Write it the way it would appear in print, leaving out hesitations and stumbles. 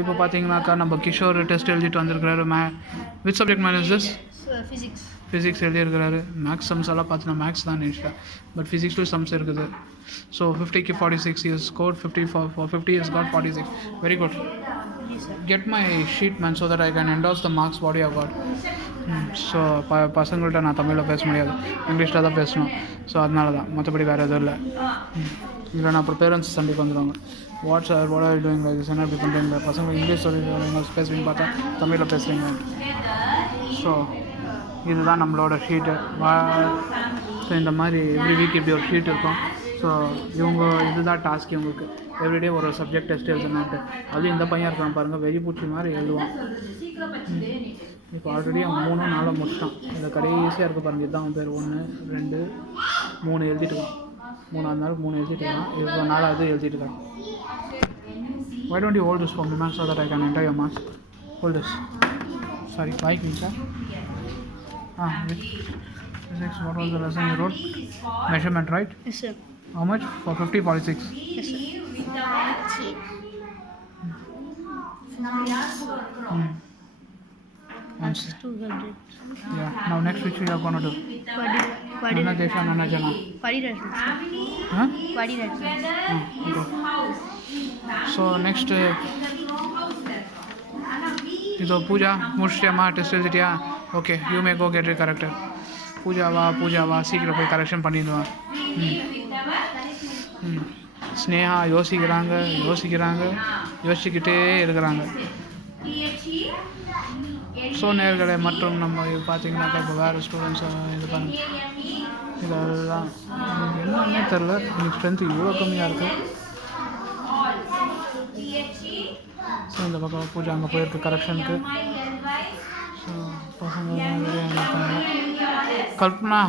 இப்போ பார்த்தீங்கன்னாக்கா நம்ம கிஷோர் டெஸ்ட் எழுதிட்டு வந்திருக்கிறாரு. Which subject man is this? Physics. Physics எழுதியிருக்கிறாரு. மேக்ஸ் சம்ஸ் எல்லாம் பார்த்தீங்கன்னா மேக்ஸ் தான் நினைச்சா, பட் ஃபிசிக்ஸ்லேயும் சம்ஸ் இருக்குது. ஸோ 50க்கு 46 years score 50 for 50 years got 46. Very good. Get my sheet man so that I can endorse the marks what you have got. So பசங்கள்கிட்ட நான் தமிழில் பேச முடியாது, இங்கிலீஷில் தான் பேசணும். ஸோ அதனால தான், மற்றபடி வேறு எதுவும் இல்லை. இல்லைனா அப்புறம் பேரண்ட்ஸ் சண்டைக்கு வந்துடுவாங்க. வாட்ஸ் ஆர் டூயிங் லைக் என்ன இப்படி பண்ணுறீங்க, பசங்க இங்கிலீஷ் சொல்லி பேசுவீங்க, பார்த்தா தமிழில் பேசுகிறீங்க. ஸோ இதுதான் நம்மளோட ஷீட்டு. ஸோ இந்த மாதிரி எவ்ரி வீக் இப்படி ஒரு ஷீட் இருக்கும். ஸோ இதுதான் டாஸ்க் இவங்களுக்கு. எவ்ரிடே ஒரு சப்ஜெக்ட் டெஸ்ட் எழுதணுன்ட்டு. அதுவும் இந்த பையன் இருக்கான் பாருங்கள், வெறி பூச்சி மாதிரி எழுதுவான். இப்போ ஆல்ரெடி அவன் 3-4 முடிச்சிட்டான். இந்த கடைசியாக இருக்க பாருங்கள், இதுதான் அவன் பேர். 1 2 3 எழுதிட்டுருக்கான். 3ஆவது நாள் 3 எழுதிட்டுருக்கான். இப்போ 4வது எழுதிட்டுருக்கான். Why don't you hold this for me, man, so that I can enter your marks? Hold this. Sorry, why please, sir? Physics, what was the lesson you wrote? Measurement, right? Yes, sir. How much? For 50, 46? Yes, sir. That's 200. Yeah. Now next which we are going to do? Nana Desha, Nana Jana. Quadrilateral. Huh? Quadrilateral. Okay. So next ಇದು ಪೂಜಾ ಮುಷ್ಟಿಯಮ್ಮ test எழுதிட்டியா? Okay, you may go get it corrected. பூஜாவா சீக்கிரம் போய் correction பண்ணிடுவா. Sneha யோசிச்சுக்கிட்டே இருக்கிறாங்க. So நேர்களை மற்றும் நம்ம பார்த்தீங்கன்னாக்கா இப்போ வேறு ஸ்டூடெண்ட்ஸ் இது பண்ண இதெல்லாம் என்னன்னே தெரில. எனக்கு ஸ்ட்ரென்த்து இவ்வளோ கம்மியாக இருக்குது. ஸோ இந்த பக்கம் பூஜா அங்கே போயிருக்கு கரெக்ஷனுக்கு. ஸோ பசங்க கல்பனா